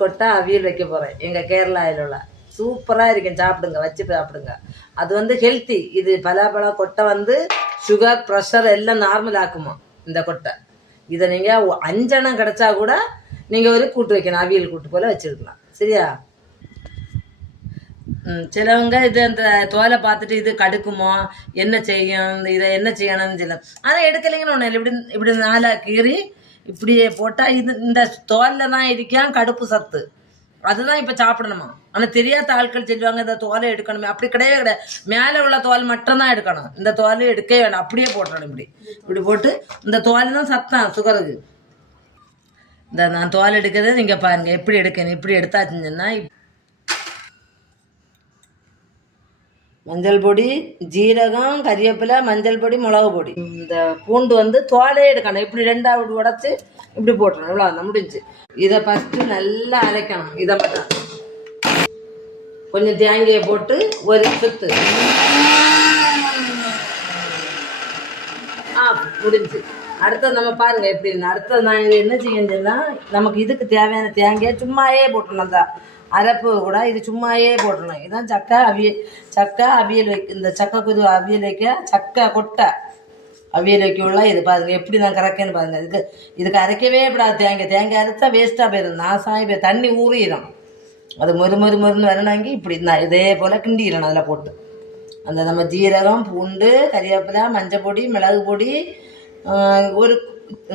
கொட்டை அவியல் வைக்க போகிறேன். எங்கள் கேரளாவில் உள்ள சூப்பராக இருக்கும். சாப்பிடுங்க, வச்சு சாப்பிடுங்க. அது வந்து ஹெல்த்தி. இது பலாப்பழ கொட்டை வந்து சுகர், ப்ரெஷர் எல்லாம் நார்மல் ஆக்குமா இந்த கொட்டை. இதை நீங்கள் 5 எண்ணம் கிடச்சா கூட நீங்கள் ஒரு கூட்டு வைக்கணும். அவியல் கூட்டு போல் வச்சுருக்கலாம். சரியா? சிலவங்க இது அந்த தோலை பார்த்துட்டு இது கடுக்குமோ, என்ன செய்யும், இதை என்ன செய்யணும்னு சொல்ல. ஆனால் எடுக்கலைங்கன்னு ஒன்று இல்லை. இப்படி 4 கீறி இப்படியே போட்டால் இது இந்த தோலில் தான் இருக்கான் கடுப்பு சத்து. அதுதான் இப்போ சாப்பிடணுமா. ஆனால் தெரியாத ஆட்கள் சொல்லுவாங்க இந்த தோலை எடுக்கணுமே. அப்படி கிடையவே கிடையாது. மேலே உள்ள தோல் மட்டும்தான் எடுக்கணும். இந்த தோல் எடுக்கவே வேணும். அப்படியே போட்டணும். இப்படி போட்டு இந்த தோல் தான் சத்தான் சுகருக்கு. இந்த நான் தோல் எடுக்கிறத நீங்கள் பாருங்கள் எப்படி எடுக்கணும். இப்படி எடுத்தாச்சுன்னா மஞ்சள் பொடி, ஜீரகம், கறிவேப்பிலை, மஞ்சள் பொடி, மிளகு பொடி. இந்த பூண்டு வந்து தோலே எடுக்கணும். இப்படி 2 உடச்சி இப்படி போட்டணும். இவ்வளோ தான் முடிஞ்சு. இதை ஃபஸ்ட்டு நல்லா அரைக்கணும். இதை மட்டும் கொஞ்சம் தேங்காயை போட்டு ஒரு சுத்து முடிஞ்சு. அடுத்தது நம்ம பாருங்கள் எப்படின்னு. அடுத்தது நான் இது என்ன செய்யணுன்னா, நமக்கு இதுக்கு தேவையான தேங்காயை சும்மாயே போட்டணும். அந்த அரைப்பு கூட இது சும்மாயே போட்டணும். இதுதான் சக்கை அவியல் இந்த சக்கை குது அவியல் வைக்க, சக்கை கொட்டை அவியல் வைக்கவுள்ள இது பாருங்கள் எப்படி நான் கரைக்கேன்னு பாருங்கள். இதுக்கு அரைக்கவே கூடாது. தேங்காய் அரைச்சா வேஸ்ட்டாக போயிடும், நாசாகி போய் தண்ணி ஊறிடும். அது மொறுன்னு வரணுங்கி இப்படி இதே போல் கிண்டிடணும். அதில் போட்டு அந்த நம்ம ஜீரகம், பூண்டு, கறிவேப்பிலை, மஞ்சள் பொடி, மிளகு பொடி, ஒரு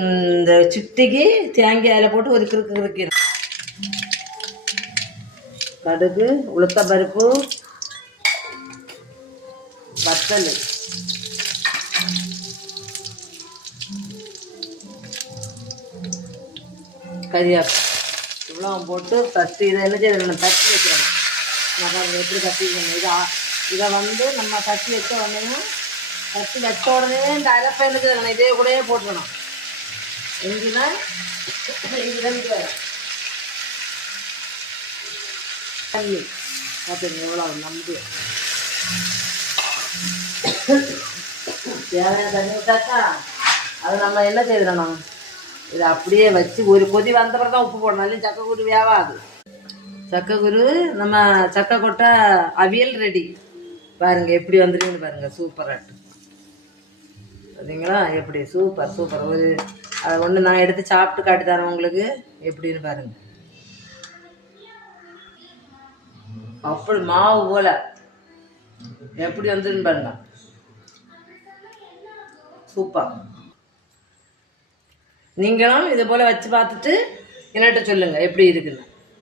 இந்த சிட்டிக்கு தேங்காய் அதில் போட்டு ஒரு கிறுக்கிடணும். கடுகு, உளுத்தம்பருப்பு, வத்தல், கறிவேப்பிலை இவ்வளோ போட்டு தட்டி இதை என்ன செய்யணும், தட்டி வைக்கிறோம். நான் எப்படி தட்டி வைக்கணும். இதை வந்து நம்ம தட்டி வச்ச உடனே இந்த அரைப்பை என்ன செய்யணும், இதே கூடயே போட்டுக்கணும். எங்கன்னா இங்கே தண்ணி பார்த்துங்க எவ்வளோ நம்பி தேவையான தண்ணி விட்டாக்கா அதை நம்ம என்ன செய்யணும், இதை அப்படியே வச்சு ஒரு கொதி வந்த பிறகு தான் உப்பு போடணும். இல்லையும் சக்கை குரு வேவாது. சக்கை குரு நம்ம சக்கை கொட்டை அவியல் ரெடி. பாருங்கள் எப்படி வந்துருக்குன்னு பாருங்கள். சூப்பராட்டு பார்த்தீங்களா? எப்படி சூப்பர். ஒரு அதை ஒன்று நான் எடுத்து சாப்பிட்டு காட்டி தரேன் உங்களுக்கு எப்படின்னு பாருங்கள். அப்படி மாவு போல எப்படி வந்துன்னு பாருங்க. சூப்பர். நீங்களும் இது போல் வச்சு பார்த்துட்டு என்கிட்ட சொல்லுங்கள் எப்படி இருக்குன்னு.